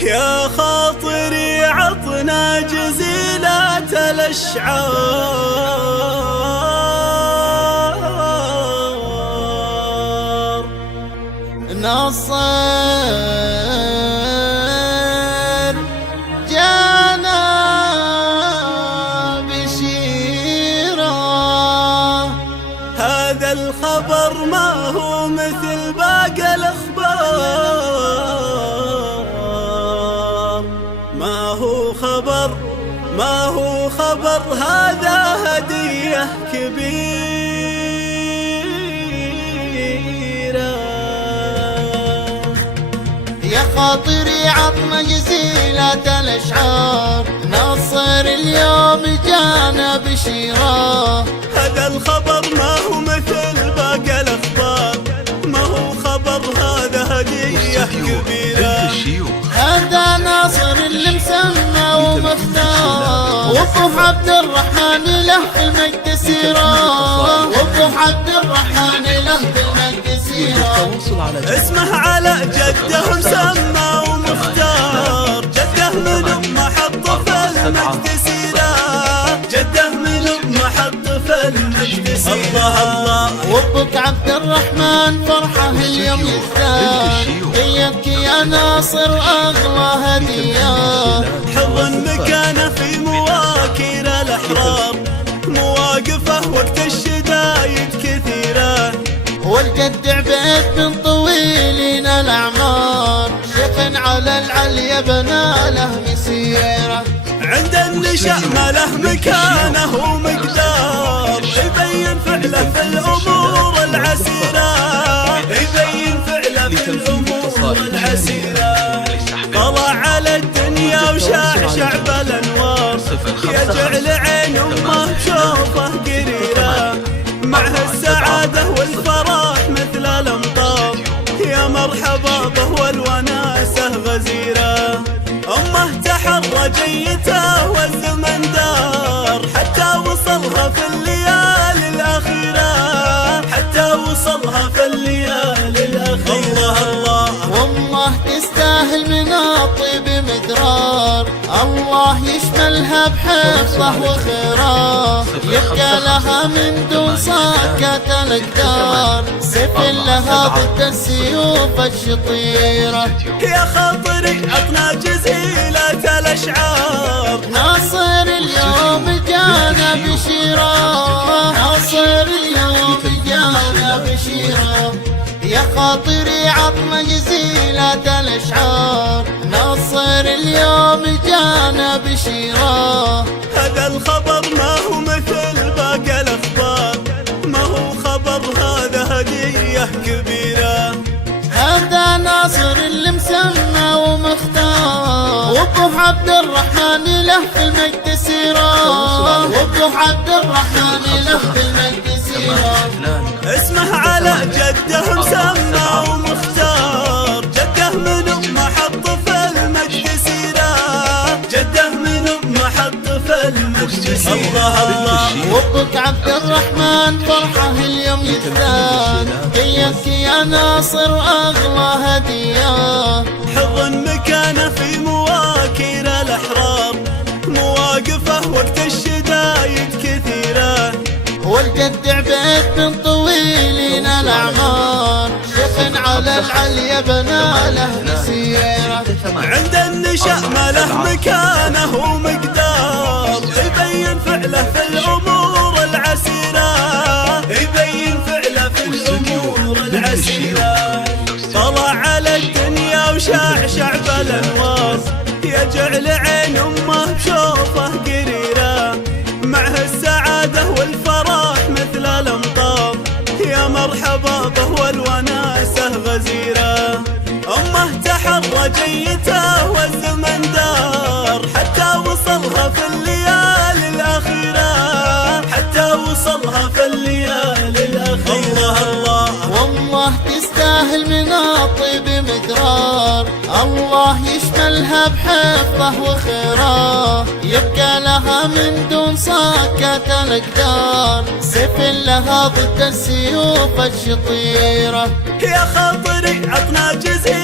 يا خاطري عطنا جزيلات الأشعار نصر جانا بشيرة. هذا الخبر ما هو مثل باقي الأخبار، ما هو خبر هذا هدية كبيرة. يا خاطري عطنا جزيلة الأشعار، نصر اليوم جانا بشيرة. هذا الخبر ما هو مثل باقي الأخبار، ما هو خبر هذا هدية كبيرة. هذا ناصر اللي مسمى ومختار، وابو عبد الرحمن له في المجد سيرة، وابو عبد الرحمن له في المجد سيرة. اسمه على جده مسمى ومختار، جده من أمه حط في المجد سيرة، جده من أمه حط في المجد سيرة. الله وابوك عبد الرحمن فرحه اليوم يزداد، بيدك يا ناصر أغلى هدية. حضن مكانه في مواكر الأحرار، مواقفه وقت الشدايد كثيرة. والجد عبيد بن طويلين الأعمار، شيخ على العليا بنى له مسيرة. عند النشأ ما له مكانه ومقدار، يبين فعله في الأمور العسيرة، يبين فعله في الأمور العسيرة. طلع على الدنيا وشعشع بالأنوار، يجعل عين أمه بشوفه قريرة، معها السعادة والفرح مثل الأمطار، يا مرحبا به والوناسة غزيرة. أمه تحرى جيته والزمن دار، حتى وصلها في الليالي الأخيرة، حتى وصلها في الليالي الأخيرة. الله والله تستاهل من الطيب مدرار، الله يشملها بحفظه وخيره، يبقى لها من دون صكة الأقدار، سيف لها ضد السيوف الشطيرة. يا خاطري عطنا جزيلة الأشعار، ناصر اليوم جانا بشيرة، ناصر اليوم جانا بشيرة. يا خاطري عطنا جزيلة الأشعار، ناصر اليوم جانا بشيرة. هذا الخبر ما هو مثل باقي الأخبار، ما هو خبر هذا هدية كبيرة. هذا ناصر اللي مسمى ومختار، وابو عبد الرحمن له في المجد سيرة، وابو عبد الرحمن له في المجد سيرة. اسمه على جده مسمى ومختار، جده من أمه حط في المجد سيرة، جده من أمه حط في المجد سيرة. الله وابوك عبد الرحمن فرحه اليوم يزداد، بيدك يا ناصر أغلى هدية. حضن مكانه في مواكر الأحرار، مواقفه وقت الشدايد كثيرة. والجد عبيد بن طويلين الأعمار، شيخ على العليا بنى له مسيرة. عند النشأ ما له مكانه ومقدار، يبين فعله في الأمور العسيرة، يبين فعله في الأمور العسيرة. طلع على الدنيا وشعشع بالأنوار، يجعل عين أمه بشوفه قريرة، معها السعادة والفرح مثل الأمطار، يا مرحبا به والوناسة غزيرة. أمه تحرى جيته والزمن دار، حتى وصلها في الليالي الأخيرة، حتى وصلها في الليالي الأخيرة. الله والله تستاهل من الطيب مدرار، الله يشملها بحفظه وخيره، يبقى لها من دون صكة الأقدار، سيف لها ضد السيوف الشطيرة. يا خاطري عطنا جزيلة